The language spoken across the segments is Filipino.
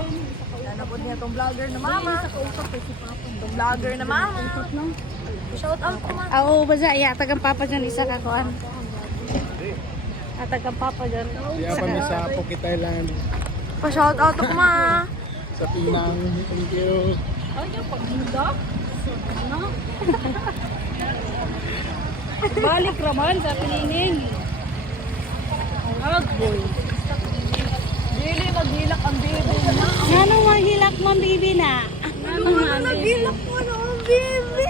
Ano po niya itong vlogger na mama. Itong vlogger na mama. Shout out ko ma. Oo, basta iya tagang papa dyan isa ka kuan. Tagang papa dyan. Siya kami sa Phuket Thailand. Pa-shout out ko ma. Sa Pinang. Thank you. Ay, yung pagmuda. Ano? Balik raman sa pinining. Agboy. Dili maghilak ang baby na. Nganong mahilak man bibi na? Ano naghilak mo na ang baby?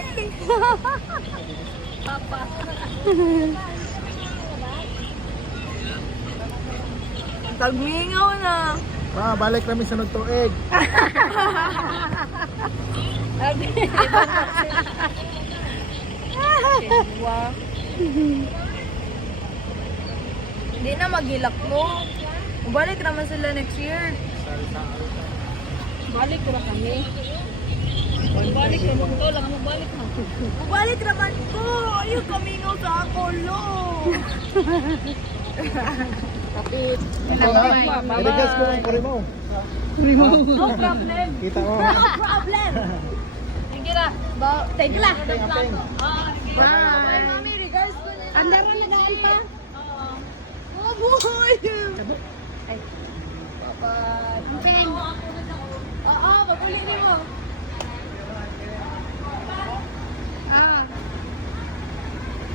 Papa. Tagmingaw na. Pa, balik kami sa nagtuig. Hindi na maghilak mo. Balik naman sila next year. Balik ko na kami. Balik ko lang to lang mo balik na. Balik naman ko. Ayaw kamingaw sa ako, lo. Kapit. Ito ha. Regas ko ang kuri mo. No problem. Kita mo. No problem. Sige na. Thank you lang. Apeng. Bye. Mami, regards ko na. Andara na dahil pa. Oh, boy.